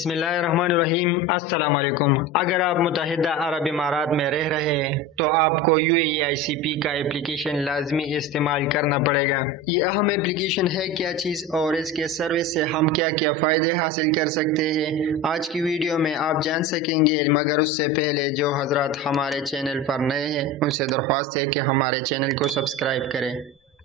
बिस्मिल्लाहिर्रहमानिर्रहीम। अस्सलाम वालेकुम। अगर आप मुत्तहिदा अरब इमारात में रह रहे हैं तो आपको UAE-ICP का एप्लीकेशन लाजमी इस्तेमाल करना पड़ेगा। ये अहम एप्लीकेशन है क्या चीज़ और इसके सर्विस से हम क्या क्या फ़ायदे हासिल कर सकते हैं, आज की वीडियो में आप जान सकेंगे। मगर उससे पहले जो हजरात हमारे चैनल पर नए हैं उनसे दरख्वास्त है कि हमारे चैनल को सब्सक्राइब करें।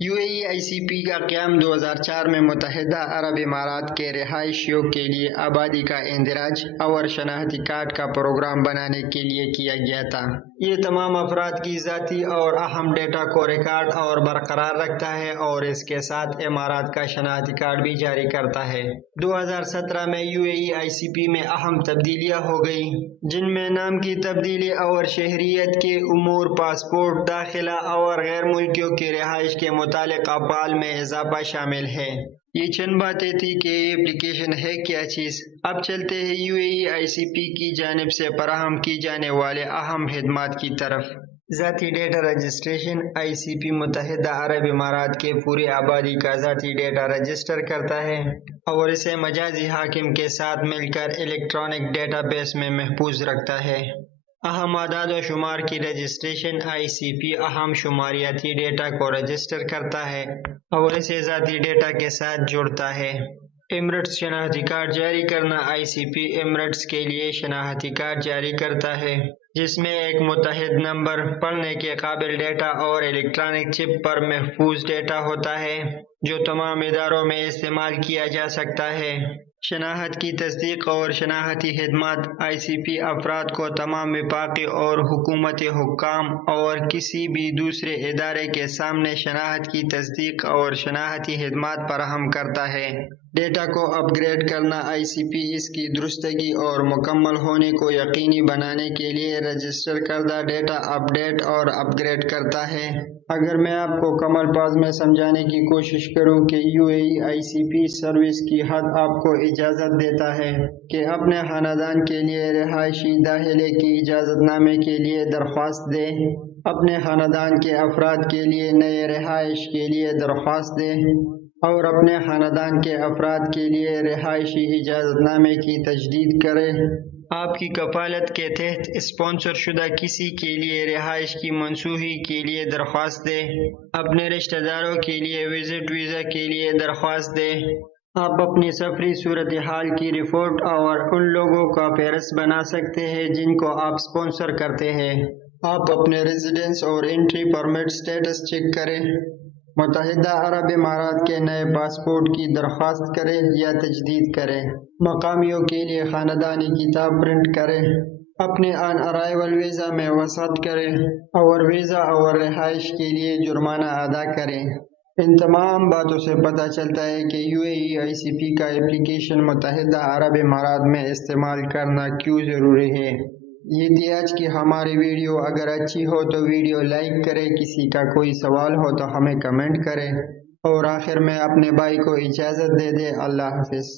UAE-ICP का क़याम 2004 में मुत्तहिदा अरब इमारात के रिहायशियों के लिए आबादी का इंदराज और शनाख्ती कार्ड का प्रोग्राम बनाने के लिए किया गया था। ये तमाम अफराद की ज़ाती और अहम डेटा को रिकॉर्ड और बरकरार रखता है और इसके साथ इमारात का शनाख्ती कार्ड भी जारी करता है। 2017 में UAE-ICP में अहम तब्दीलियाँ हो गई, जिनमें नाम की तब्दीली और शहरियत के उमूर, पासपोर्ट, दाखिला और गैर मुल्कियों की रिहाइश के मुतालिक अफ़आल में इजाफा शामिल है। ये चंद बातें थी कि ये एप्लीकेशन है क्या चीज़। अब चलते हैं UAE-ICP की जानिब से फराहम की जाने वाले अहम खिदमात की तरफ। ज़ाती डेटा रजिस्ट्रेशन। ICP मुत्तहिदा अरब इमारात के पूरी आबादी का ज़ाती डेटा रजिस्टर करता है और इसे मजाजी हाकिम के साथ मिलकर इलेक्ट्रॉनिक डेटाबेस में महफूज रखता है। अहम आदाद व शुमार की रजिस्ट्रेशन। ICP अहम शुमारियाती डेटा को रजिस्टर करता है और इसे ज़ाती डेटा के साथ जोड़ता है। एमरेट्स शनाख्ती कार्ड जारी करना। ICP एमरेट्स के लिए शनाख्ती कार्ड जारी करता है जिसमें एक मुत्तहिद नंबर, पढ़ने के काबिल डेटा और इलेक्ट्रॉनिक चिप पर महफूज डेटा होता है जो तमाम इदारों में इस्तेमाल किया जा सकता है। शनाख्त की तस्दीक और शनाख्ती खिदमात। ICP अफराद को तमाम वफाकी और हुकूमती हुक्काम और किसी भी दूसरे इदारे के सामने शनाख्त की तस्दीक और शनाख्ती खिदमात फराहम करता है। डेटा को अपग्रेड करना। ICP इसकी दुरुस्तगी और मुकम्मल होने को यकीनी बनाने के लिए रजिस्टर करदा डेटा अपडेट और अपग्रेड करता है। अगर मैं आपको कमल पास में समझाने की कोशिश करूं कि UAE-ICP सर्विस की हद आपको इजाज़त देता है कि अपने खानदान के लिए रिहायशी दाखिले की इजाज़तनामे के लिए दरख्वास्त दें, अपने खानदान के अफराद के लिए नए रिहाइश के लिए दरख्वास्त दें और अपने खानदान के अफराद के लिए रिहायशी इजाज़तनामे की तजदीद करें। आपकी कफालत के तहत स्पॉन्सर शुदा किसी के लिए रिहाइश की मंसूही के लिए दरख्वास्त दें, अपने रिश्तेदारों के लिए विजिट वीज़ा के लिए दरख्वास्त दें। आप अपनी सफरी सूरत हाल की रिपोर्ट और उन लोगों का फहरिस्त बना सकते हैं जिनको आप स्पॉन्सर करते हैं। आप अपने रेजिडेंस और एंट्री परमिट स्टेटस चेक करें। मुत्तहिदा अरब इमारात के नए पासपोर्ट की दरख्वास्त करें या तजदीद करें। मकामियों के लिए खानदानी किताब प्रिंट करें। अपने ऑन अराइवल वीज़ा में वसात करें और वीज़ा और रिहाइश के लिए जुर्माना अदा करें। इन तमाम बातों से पता चलता है कि UAE-ICP का एप्लीकेशन मुत्तहिदा अरब इमारात में इस्तेमाल करना क्यों ज़रूरी है। ये थी आज की हमारी वीडियो। अगर अच्छी हो तो वीडियो लाइक करें, किसी का कोई सवाल हो तो हमें कमेंट करें और आखिर में अपने भाई को इजाज़त दे दे। अल्लाह हाफिज़।